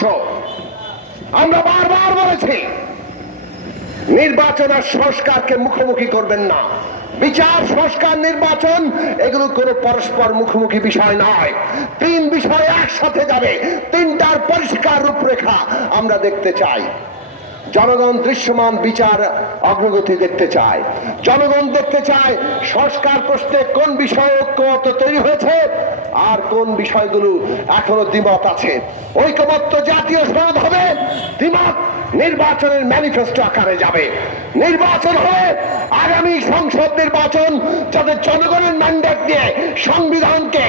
অংশ আমরা বারবার বলেছি, নির্বাচন আর সংস্কারকে মুখোমুখি করবেন না। বিচার, সংস্কার, নির্বাচন, এগুলো কোনো পরস্পর মুখোমুখি বিষয় নয়। তিন বিষয় একসাথে যাবে, তিনটার পরিষ্কার রূপরেখা আমরা দেখতে চাই। জনগণ দৃশ্যমান বিচার অগ্রগতি দেখতে চায়। জনগণ দেখতে চায় সংস্কার করতে কোন বিষয় ঐক্যমত তৈরি হয়েছে আর কোন বিষয়গুলো এখনও দ্বিমত আছে। ঐক্যমত্য জাতীয় সনদ হবে, দ্বিমত নির্বাচনের ম্যানিফেস্টো আকারে যাবে। নির্বাচন হবে আগামী সংসদ নির্বাচন, যাতে জনগণের ম্যান্ডেট দিয়ে সংবিধানকে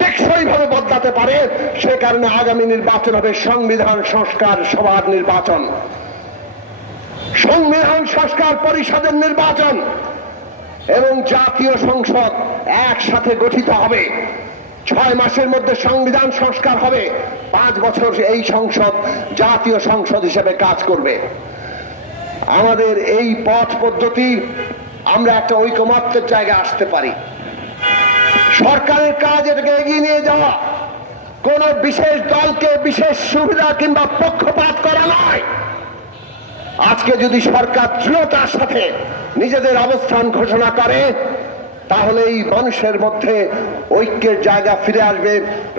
টেকসই ভাবে বদলাতে পারে। সে কারণে আগামী নির্বাচন হবে সংবিধান সংস্কার সভার নির্বাচন। সংবিধান সংস্কার পরিষদের নির্বাচন এবং জাতীয় সংসদ একসাথে গঠিত হবে। ছয় মাসের মধ্যে সংবিধান সংস্কার হবে। পাঁচ বছর এই সংসদ জাতীয় সংসদ হিসেবে কাজ করবে। আমাদের এই পথ পদ্ধতি আমরা একটা ঐকমত্যের জায়গায় আসতে পারি। সরকারের কাজ এটাকে এগিয়ে নিয়ে যাওয়া। কোন বিশেষ দলকে বিশেষ সুবিধা কিংবা পক্ষপাত করা নয়। আজকে যদি সরকার দৃঢ়তার সাথে নিজেদের অবস্থান ঘোষণা করে, তাহলে এই মানুষের মধ্যে ঐক্যের জায়গা ফিরে আসবে,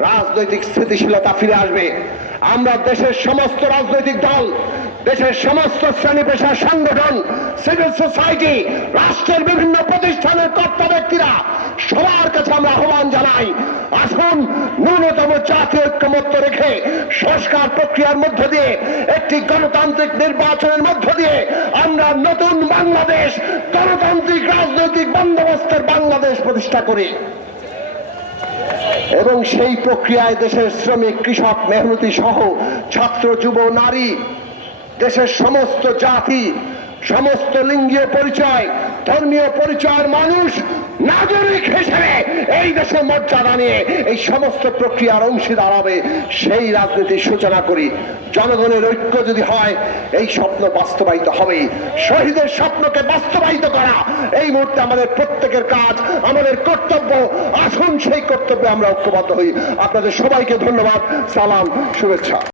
রাজনৈতিক স্থিতিশীলতা ফিরে আসবে। আমরা দেশের সমস্ত রাজনৈতিক দল, দেশের সমস্ত শ্রেণি পেশার সংগঠন সিভিল সোসাইটি রাষ্ট্রের বিভিন্ন প্রতিষ্ঠানের কর্তা ব্যক্তিরা সবার কাছে আমরা আহ্বান জানাই, আসুন জাতীয় ঐক্যমত্য রেখে সংস্কার প্রক্রিয়ার মধ্য দিয়ে একটি গণতান্ত্রিক নির্বাচনের মধ্য দিয়ে আমরা নতুন বাংলাদেশ, গণতান্ত্রিক রাজনৈতিক বন্দোবস্তের বাংলাদেশ প্রতিষ্ঠা করি। এবং সেই প্রক্রিয়ায় দেশের শ্রমিক, কৃষক, মেহনতি সহ ছাত্র, যুব, নারী, দেশের সমস্ত জাতি, সমস্ত লিঙ্গীয় পরিচয় ধর্মীয় পরিচয়ের মানুষ, নাগরিক হিসেবে এই দেশের মর্যাদা নিয়ে এই সমস্ত প্রক্রিয়ার অংশীদার হবে, সেই রাজনীতির সূচনা করি। জনগণের ঐক্য যদি হয়, এই স্বপ্ন বাস্তবায়িত হবে শহীদের স্বপ্নকে বাস্তবায়িত করা, এই মুহূর্তে আমাদের প্রত্যেকের কাজ, আমাদের কর্তব্য, আসুন সেই কর্তব্যে আমরা ঐক্যবদ্ধ হই। আপনাদের সবাইকে ধন্যবাদ, সালাম, শুভেচ্ছা।